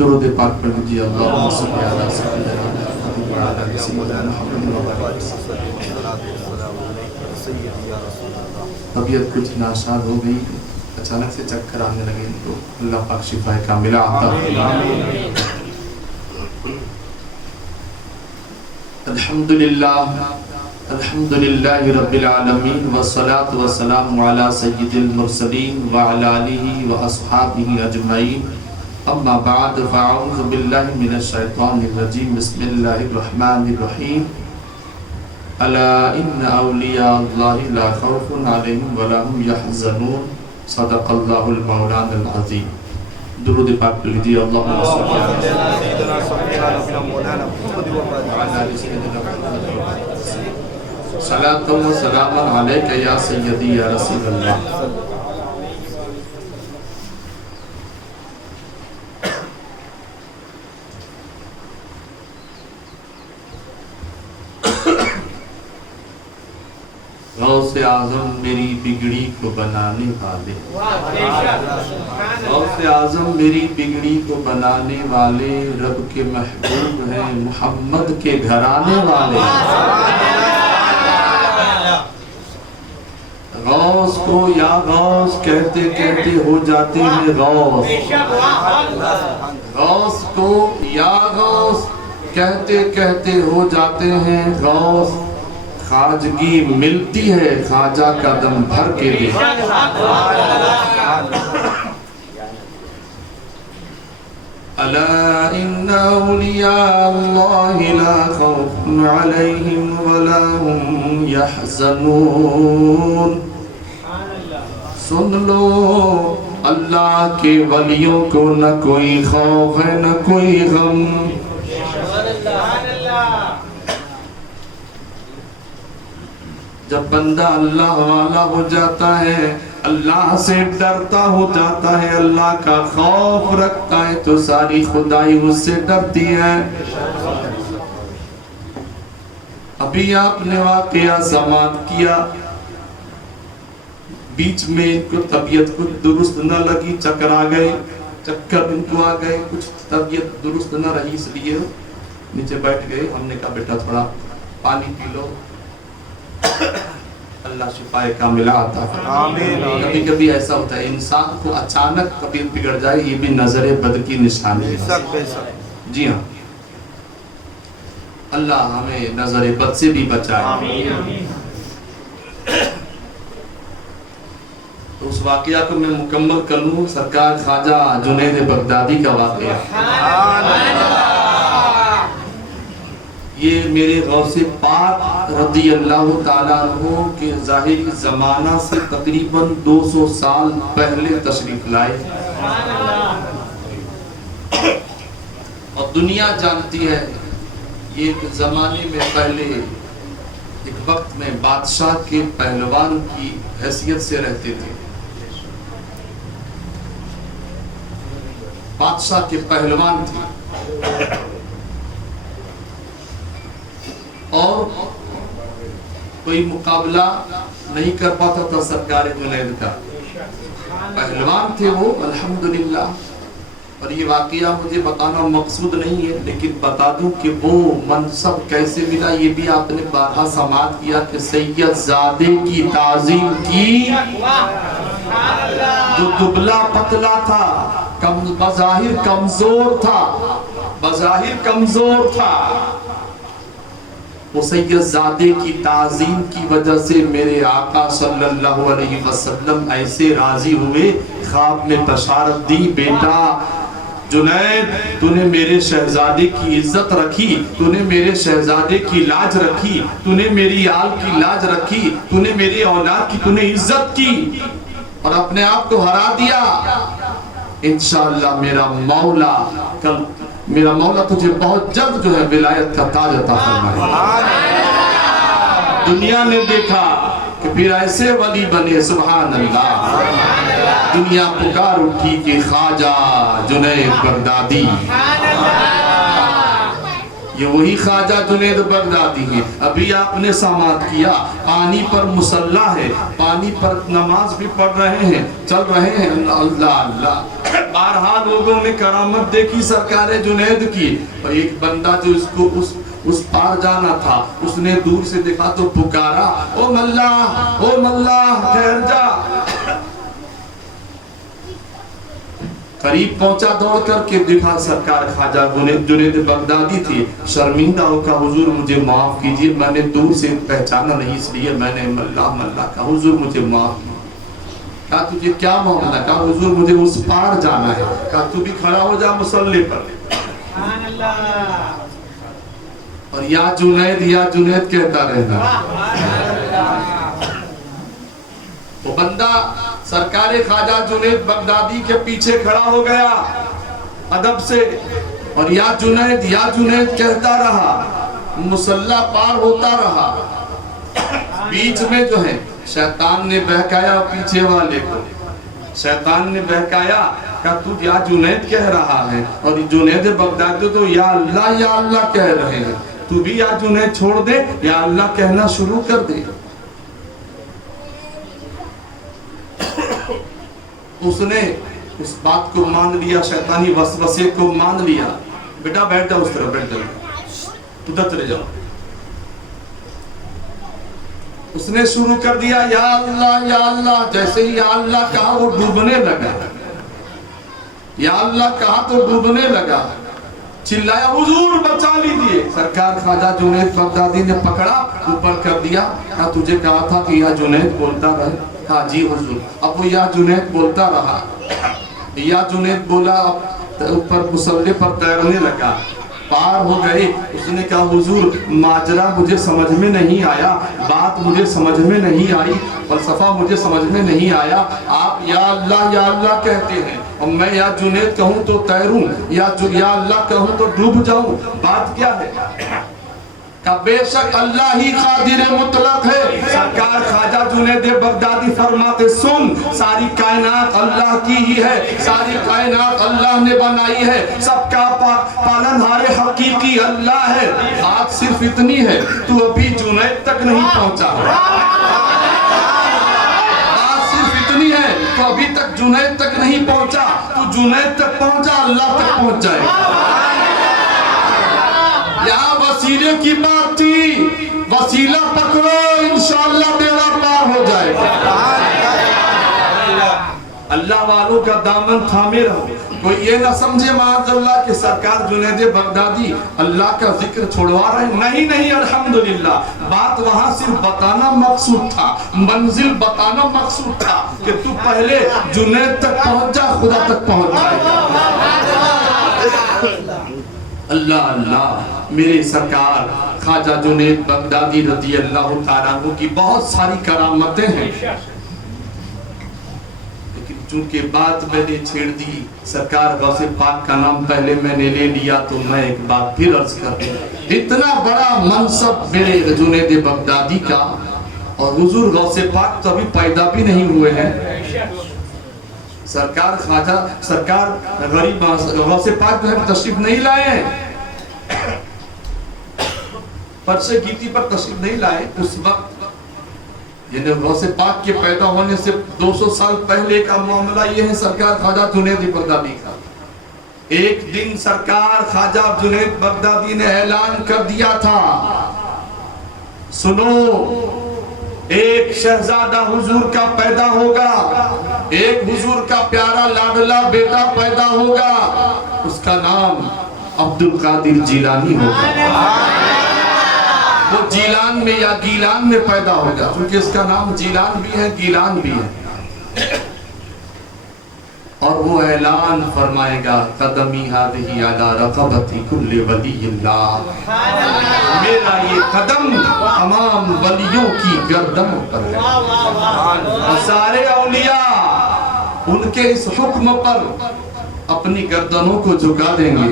درود پاک پڑھ لیجیے اللہم صلی علی سیدنا محمد وعلی آل سیدنا محمد۔ طبیعت کچھ ناشاد ہو گئی، اچانک سے چکر آنے لگے، تو اللہ پاک شفا کاملہ عطا فرمائے۔ الحمدللہ رب العالمین والصلاة والسلام علی سید المرسلین وعلی آلہ واصحابہ اجمعین، اما بعد فاعوذ باللہ من الشیطان الرجیم، بسم اللہ الرحمن الرحیم۔ الا ان اولیاء اللہ لا خوف علیہم ولا هم یحزنون، صدق اللہ المولانا العظیم۔ درود پاک پڑھ لیجیے اللہم صلی علی سیدنا مولانا محمد وعلی آل سیدنا محمد، صلاۃ و سلام علیک یا سیدی یا رسول اللہ۔ غوث اعظم میری بگڑی کو بنانے والے، غوث اعظم میری بگڑی کو بنانے والے، رب کے محبوب ہیں محمد کے گھرانے والے۔ غوث کو یا غوث کہتے کہتے ہو جاتے ہیں غوث، غوث کو یا غوث کہتے کہتے ہو جاتے ہیں غوث، خواجگی ملتی ہے خواجہ کا دم بھر کے لیے۔ الا ان اولیاء اللہ لا خوف علیہم ولا هم یحزنون، سن لو اللہ کے ولیوں کو نہ کوئی خوف ہے نہ کوئی غم۔ جب بندہ اللہ والا ہو جاتا ہے، اللہ سے ڈرتا ہو جاتا ہے، اللہ کا خوف رکھتا ہے، تو ساری خدائی اس سے ڈرتی ہے۔ ابھی آپ نے واقعہ سماعت کیا، بیچ میں ان کو طبیعت کچھ درست نہ لگی، چکر آ گئے، چکر ان کو آ گئے، کچھ طبیعت درست نہ رہی، اس لیے نیچے بیٹھ گئے۔ ہم نے کہا بیٹا تھوڑا پانی پی لو، اللہ شفا کاملہ عطا فرمائے۔ کبھی کبھی ایسا ہوتا ہے انسان کو اچانک طبیعت بگڑ جائے، یہ بھی نظر بد کی نشانی ہے۔ جی ہاں، اللہ ہمیں نظر بد سے بھی بچائے۔ تو اس واقعہ کو میں مکمل کر لوں، سرکار خواجہ جنید بغدادی کا واقعہ۔ یہ میرے غوث پاک رضی اللہ تعالیٰ عنہ کے ظاہری زمانہ سے تقریباً 200 سال پہلے تشریف لائے، اور دنیا جانتی ہے یہ ایک زمانے میں پہلے ایک وقت میں بادشاہ کے پہلوان کی حیثیت سے رہتے تھے، بادشاہ کے پہلوان تھے، اور کوئی مقابلہ نہیں کر پاتا تھا سرکار جنید کا، پہلوان تھے وہ الحمدللہ۔ اور یہ واقعہ مجھے بتانا مقصود نہیں ہے، لیکن بتا دوں کہ وہ منصب کیسے ملا۔ یہ بھی آپ نے بارہا سماعت کیا کہ سید زادے کی تعظیم کی، جو دبلا پتلا تھا، بظاہر کمزور تھا، بظاہر کمزور تھا، وہ سید زادے کی تعظیم کی وجہ سے میرے آقا صلی اللہ علیہ وسلم ایسے راضی ہوئے، خواب میں بشارت دی، بیٹا جنید تو نے میرے شہزادے کی عزت رکھی، تو نے میرے شہزادے کی لاج رکھی، تو نے میری آل کی لاج رکھی، تو نے میری اولاد کی تو نے عزت کی، اور اپنے آپ کو ہرا دیا، انشاءاللہ میرا مولا تجھے بہت جلد جو ہے ولایت کا تاج عطا فرمائے۔ دنیا نے دیکھا کہ پھر ایسے ولی بنے، سبحان اللہ، دنیا پکار اٹھی کہ خواجہ جنید بغدادی، یہ وہی خواجہ جنید بغدادی ہے۔ ابھی آپ نے سماعت کیا، پانی پر مصلی ہے، پانی پر نماز بھی پڑھ رہے ہیں، چل رہے ہیں، اللہ اللہ بارہا لوگوں نے کرامت دیکھی سرکار جنید کی، اور ایک بندہ جو اس کو اس پار جانا تھا، اس نے دور سے دیکھا تو پکارا، او ملا ٹھہر جا۔ قریب پہنچا دوڑ کر کے دیکھا سرکار خواجہ جنید بغدادی تھی۔ شرمندہ ہو کہا حضور مجھے معاف کیجئے، میں نے دور سے پہچانا نہیں، اس لیے میں نے ملا کہا، حضور مجھے معاف کیجئے۔ کہا تجھے کیا معاملہ؟ کہا حضور مجھے اس پار جانا ہے۔ کہا تو بھی کھڑا ہو جا مصلی پر۔ اور یا جنید کہتا رہنا۔ وہ بندہ سرکار خواجہ جنید بغدادی کے پیچھے کھڑا ہو گیا ادب سے، اور یا جنید کہتا رہا، مصلی پار ہوتا رہا۔ بیچ میں جو ہے شیطان نے بہکایا پیچھے والے کو، شیطان نے بہکایا کہ تو یا جنید کہہ رہا ہے، اور جنید بغدادی تو یا اللہ کہہ رہے ہیں، تو بھی یا جنید چھوڑ دے، یا اللہ کہنا شروع کر دے۔ اس نے اس بات کو مان لیا، شیطانی وسوسے کو مان لیا۔ بیٹا بیٹھ جاؤ، اس طرح بیٹھ جاؤ، ادھر چلے جاؤ۔ اس نے شروع کر دیا یا اللہ، جیسے ہی یا اللہ کہا وہ ڈوبنے لگا، یا اللہ کہا تو ڈوبنے لگا۔ چلایا حضور بچا لیجئے۔ سرکار خواجہ جنید بغدادی نے پکڑا، اوپر کر دیا، کہا تجھے کہا تھا کہ یا جنید بولتا رہے۔ کہا جی حضور۔ اب وہ یا جنید بولتا رہا، یا جنید بولا، اب اوپر مصلی پر تیرنے لگا، پار ہو گئے۔ اس نے کہا حضور ماجرا مجھے سمجھ میں نہیں آیا، بات مجھے سمجھ میں نہیں آئی، فلسفہ مجھے سمجھ میں نہیں آیا۔ آپ یا اللہ کہتے ہیں، اور میں یا جنید کہوں تو تیروں، یا اللہ کہوں تو ڈوب جاؤں، بات کیا ہے؟ کہ بے شک اللہ ہی قادر مطلق ہے۔ سرکار خواجہ جنید بغدادی فرماتے سن، ساری کائنات اللہ کی ہی ہے، ساری کائنات اللہ نے بنائی ہے، سب کا پالنہار حقیقی اللہ ہے۔ بات صرف اتنی ہے، تو ابھی جنید تک نہیں پہنچا۔ بات صرف اتنی ہے، تو ابھی تک جنید تک نہیں پہنچا، تو جنید تک پہنچا، اللہ تک پہنچ جائے گا۔ یہاں وسیلے کی بات تھی، وسیلہ پکڑو انشاءاللہ بیڑا پار ہو جائے گا۔ اللہ والوں کا دامن تھامے رہو۔ کوئی یہ نہ سمجھے معاذ اللہ کہ سرکار جنید بغدادی اللہ کا ذکر چھوڑوا رہے ہیں، نہیں الحمدللہ۔ بات وہاں صرف بتانا مقصود تھا، منزل بتانا مقصود تھا کہ تو پہلے جنید تک پہنچ جا، خدا تک پہنچ جائے گا۔ اللہ میرے سرکار خواجہ جنید بغدادی رضی اللہ تعالیٰ عنہ کی بہت ساری کرامتیں ہیں، لیکن چونکہ بات میں نے چھیڑ دی، سرکار غوث پاک کا نام پہلے میں نے لے لیا، تو میں ایک بات پھر عرض کر دوں۔ اتنا بڑا منصب میرے جنید بغدادی کا، اور حضور غوث پاک تو ابھی پیدا بھی نہیں ہوئے ہیں۔ سرکار غریب غوث پاک جو ہے تشریف نہیں لائے ہیں، پرشے گیتی پر تشریف نہیں لائے۔ اس وقت یعنی غوث پاک کے پیدا ہونے سے 200 سال پہلے کا معاملہ یہ ہے سرکار خواجہ جنید بغدادی کا۔ ایک دن سرکار خواجہ جنید بغدادی نے اعلان کر دیا تھا، سنو ایک شہزادہ حضور کا پیدا ہوگا، ایک حضور کا پیارا لاڈلا بیٹا پیدا ہوگا، اس کا نام عبدالقادر جیلانی ہوگا۔ وہ جیلان میں یا گیلان میں پیدا ہوگا، کیونکہ اس کا نام جیلان بھی ہے گیلان بھی ہے۔ اور وہ اعلان فرمائے گا، قدمی ہذہ علی رقبۃ کل ولی اللہ، میرا یہ قدم تمام ولیوں کی گردنوں پر ہے، اور سارے اولیاء ان کے اس حکم پر اپنی گردنوں کو جھکا دیں گے۔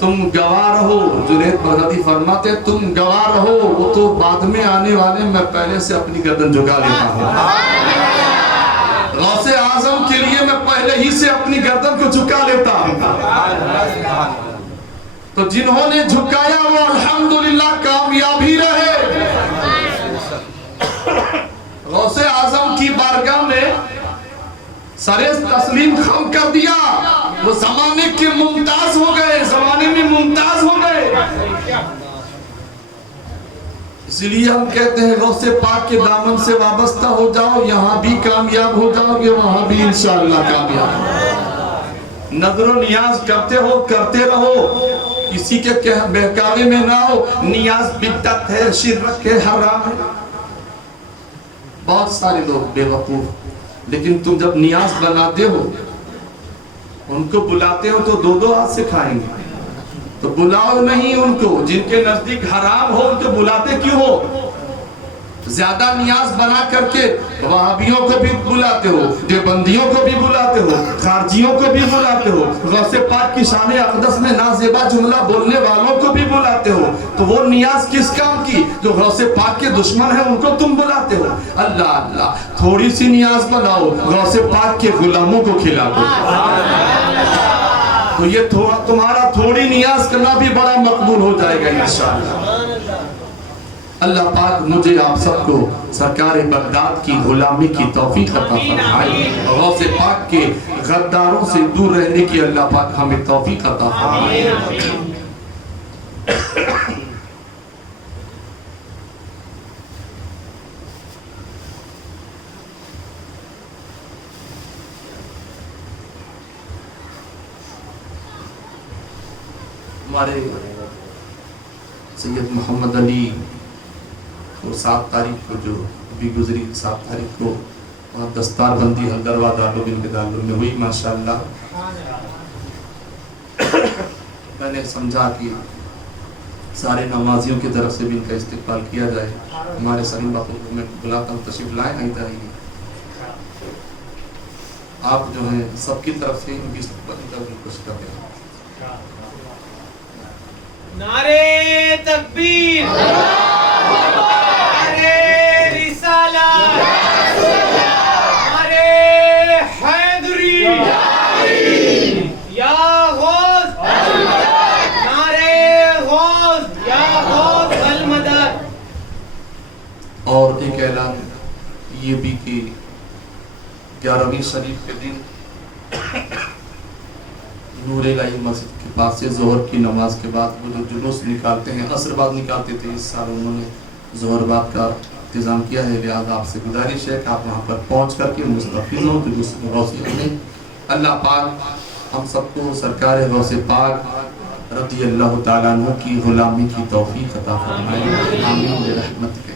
تم گواہ رہو، جنید بغدادی فرماتے تم گواہ رہو، وہ تو بعد میں آنے والے، میں پہلے سے اپنی گردن جھکا لیتا ہوں۔ غوث اعظم کے لیے میں پہلے ہی سے اپنی گردن کو جھکا لیتا ہوں۔ تو جنہوں نے جھکایا وہ الحمدللہ کامیاب ہی رہے۔ غوث اعظم کی بارگاہ میں سر تسلیم خم کر دیا، وہ زمانے کے ممتاز ہو گئے، زمانے میں ممتاز ہو گئے۔ اسی لیے ہم کہتے ہیں غوث پاک کے دامن سے وابستہ ہو جاؤ، یہاں بھی کامیاب ہو جاؤ گے، وہاں بھی انشاءاللہ کامیاب۔ نظر و نیاز کرتے ہو، کرتے رہو، کسی کے بہکاوے میں نہ ہو۔ نیاز بدعت ہے، شرک ہے، حرام ہے۔ بہت سارے لوگ بے وقوف، لیکن تم جب نیاز بناتے ہو، ان کو بلاتے ہو تو دو ہاتھ سے کھائیں گے، تو بلاؤ نہیں ان کو۔ جن کے نزدیک حرام ہو ان کو بلاتے کیوں ہو؟ زیادہ نیاز بنا کر کے وہابیوں کو بھی بلاتے ہو، دیوبندیوں کو بھی بلاتے ہو، خارجیوں کو بھی بلاتے ہو، غوث پاک کی شان اقدس میں نازیبا جملہ بولنے والوں کو بھی بلاتے ہو، تو وہ نیاز کس کام کی؟ جو غوث پاک کے دشمن ہیں ان کو تم بلاتے ہو۔ اللہ اللہ، تھوڑی سی نیاز بناؤ، غوث پاک کے غلاموں کو کھلا دو، تو یہ تمہارا تھوڑی نیاز کرنا بھی بڑا مقبول ہو جائے گا انشاءاللہ۔ اللہ پاک مجھے آپ سب کو سرکار بغداد کی غلامی کی توفیق عطا فرمائے، غوث پاک کے غداروں سے دور رہنے کی اللہ پاک ہمیں توفیق عطا فرمائے۔ ہمارے سید محمد علی اور 7 تاریخ کو جو بھی گزری، 7 تاریخ کو وہاں دستار بندی حلدروا دارالعلوم کے دارالعلوم میں ہوئی ماشاءاللہ۔ میں نے سمجھا کہ سارے نمازیوں کی طرف سے بھی ان کا استقبال کیا جائے۔ ہمارے سلیم باپو کو میں بلاتا ہوں، تشریف لائیں، آئی رہیے۔ آپ جو ہیں سب کی طرف سے ان کی استقبال کرنے کی کوشش کرتے ہیں۔ نعرے تکبیر، نعرے رسالت، نعرے حیدری، یا غوث، نعرے غوث، یا غوث المدد۔ اور ایک اعلان یہ بھی کہ 11ویں شریف کے دن نور الہی مسجد کے پاس سے ظہر کی نماز کے بعد وہ جو جلوس نکالتے ہیں، عصر بعد نکالتے تھے، اس سال انہوں نے ظہر بعد کا انتظام کیا ہے، لہذا آپ سے گزارش ہے کہ آپ وہاں پر پہنچ کر کے مستفیض ہوں جلوس غوثیہ میں۔ اللہ پاک ہم سب کو سرکار غوث پاک رضی اللہ تعالیٰ عنہ کی غلامی کی توفیق عطا فرمائے، آمین برحمتک۔